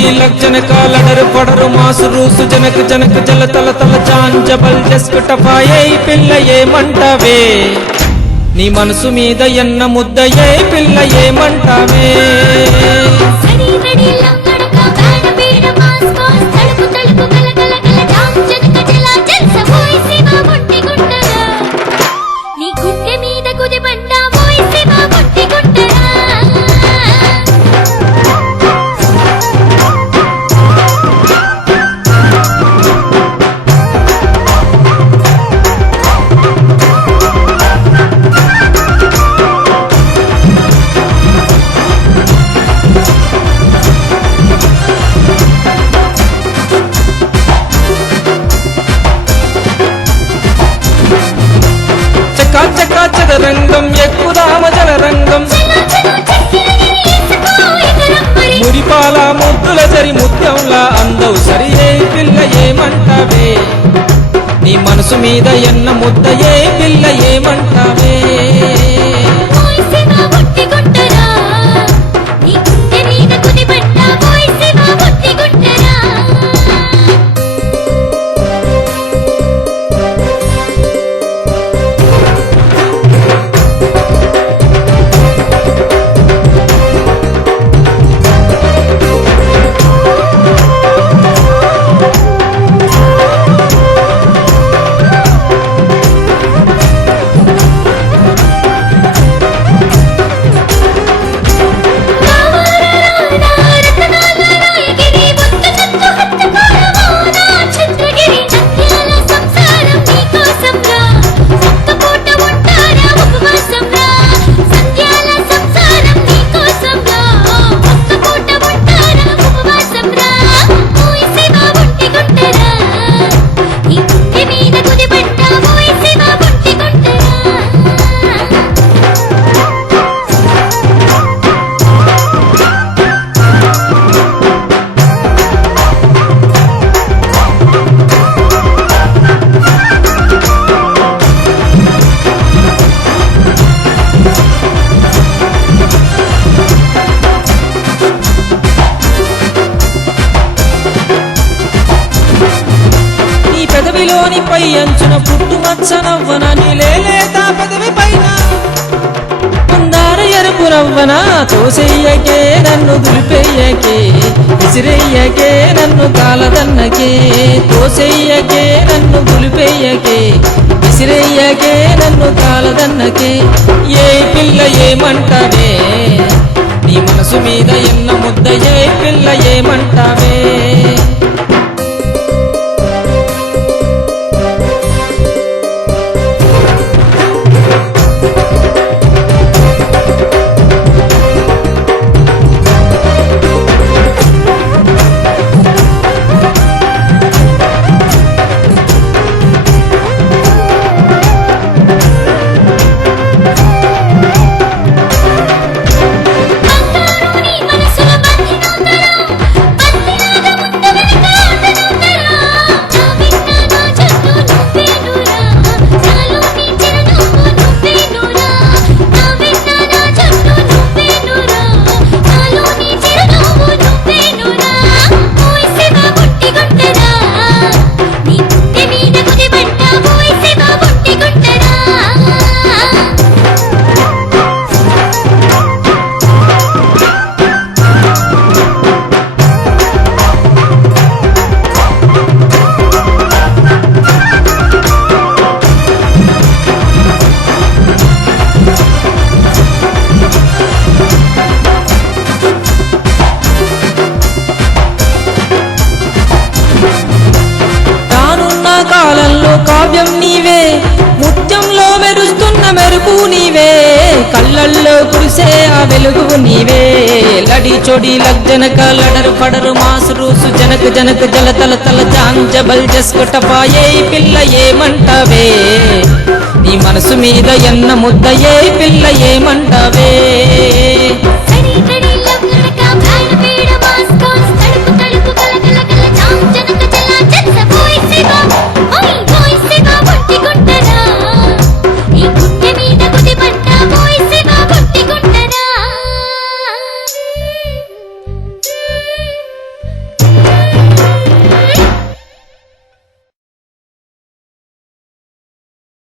चोटी लग जनक लडर पडर मास रूस जनक जनक जल तल तल जान जबल जस्क टपाये पिల్ల ఏమంటావే నీ మనసు మీద ఎన్న ముద్దయే పిల్ల ఏమంటావే రంగం ఎక్కుదామ జల రంగం మురిపాల ముద్దుల సరి ముత్యంలా అందవు సరియే పిల్ల ఏమంటావే నీ మనసు మీద ఎన్న ముద్దయే పిల్ల ఏమంటావే పై అంచున పుట్టుమచ్చ నవ్వన నీలేత పెదవి పైన మందార ఎరుపు నవ్వన తోసెయ్యకే నన్ను దులిపెయ్యకే విసిరెయ్యకే నన్ను కాలదన్నకే తోసెయ్యకే నన్ను దులిపెయ్యకే విసిరెయ్యకే నన్ను కాలదన్నకే ఏ పిల్ల ఏమంటావే నీ మనసు మీద ఎన్న ముద్ద ఏ పిల్ల ఏమంటావే కావ్యం నీవే ముత్యంలో మెరుస్తున్న మెరుపు నీవే కళ్ళల్లో కురిసే ఆ వెలుగు నీవే లడి చోడి లగ్ జనక లడరు పడరు మాసు రూసు జనక జనక జల తల తల జాన్ జబల్ జస్కు టపాయే పిల్ల ఏమంటావే నీ మనసు మీద ఎన్న ముద్ద ఏ పిల్ల ఏమంటావే